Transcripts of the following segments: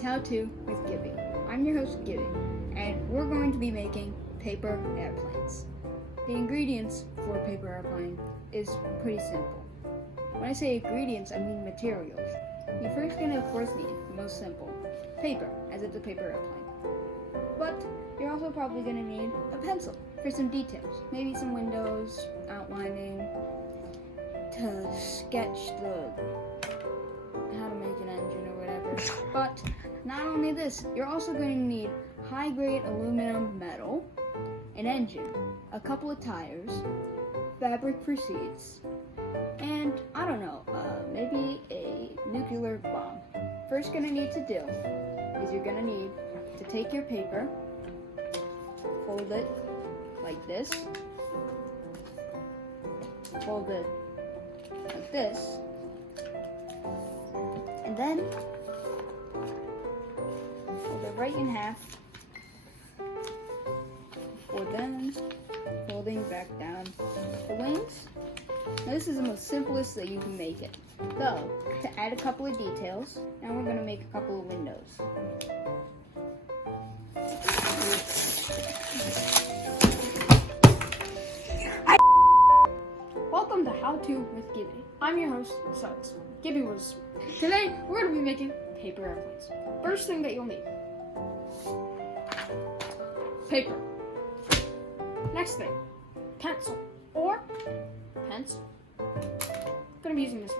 is How To with Gibby. I'm your host Gibby, and we're going to be making paper airplanes. The ingredients for a paper airplane is pretty simple. When I say ingredients, I mean materials. You're first going to of course need the most simple, paper, as it's a paper airplane. But you're also probably going to need a pencil for some details, maybe some windows, outlining, to sketch how to make an engine or whatever. But not only this, you're also going to need high-grade aluminum metal, an engine, a couple of tires, fabric for seats, and I don't know, maybe a nuclear bomb. First gonna need to do is you're gonna need to take your paper, fold it like this, fold it like this, and then fold it right in half, for then folding back down the wings. Now this is the most simplest that you can make it. Though, to add a couple of details, now we're going to make a couple of windows. Welcome to How To with Gibby. I'm your host, Suds. Gibby was. Today, we're going to be making paper airplanes. First thing that you'll need. Paper. Next thing, pencil or pencil. I'm gonna be using this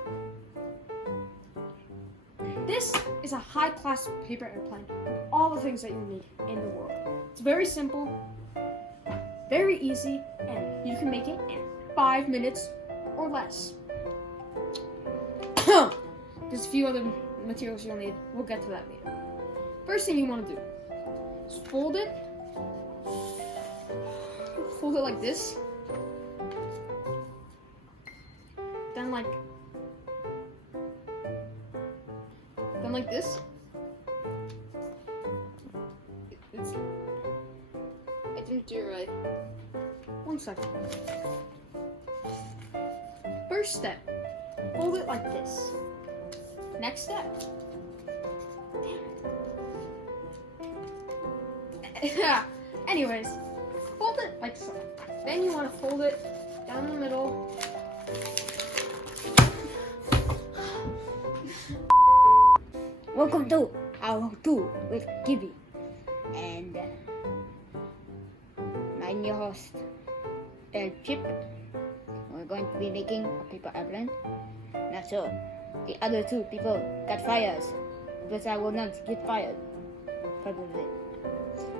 one. This is a high-class paper airplane with all the things that you need in the world. It's very simple, very easy, and you can make it in 5 minutes or less. There's a few other materials you'll need. We'll get to that later. First thing you want to do is fold it like this, then like this. I didn't do it right. 1 second. First step, fold it like this. Next step, yeah. Anyways, fold it like so. Then you want to fold it down the middle. Welcome to How To with Gibby, and I'm your host, Chip. We're going to be making a paper airplane. Not sure. The other two people got fired, but I will not get fired, probably.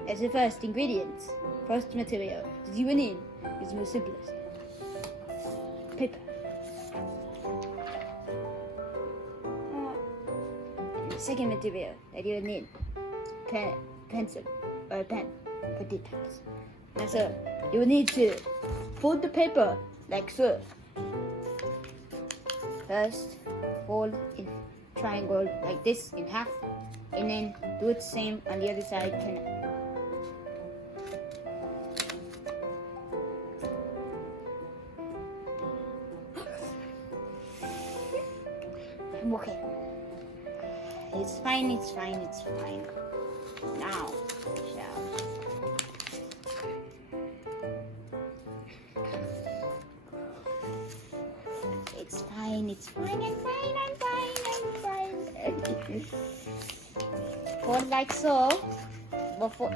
As the first ingredients, first material that you will need is the simplest. Paper. And the second material that you will need, pencil or a pen for details. Now, so you will need to fold the paper like so. First, fold in triangle like this in half, and then do it the same on the other side. Okay. It's fine. Now, it's fine. I'm fine. Fold like so. Before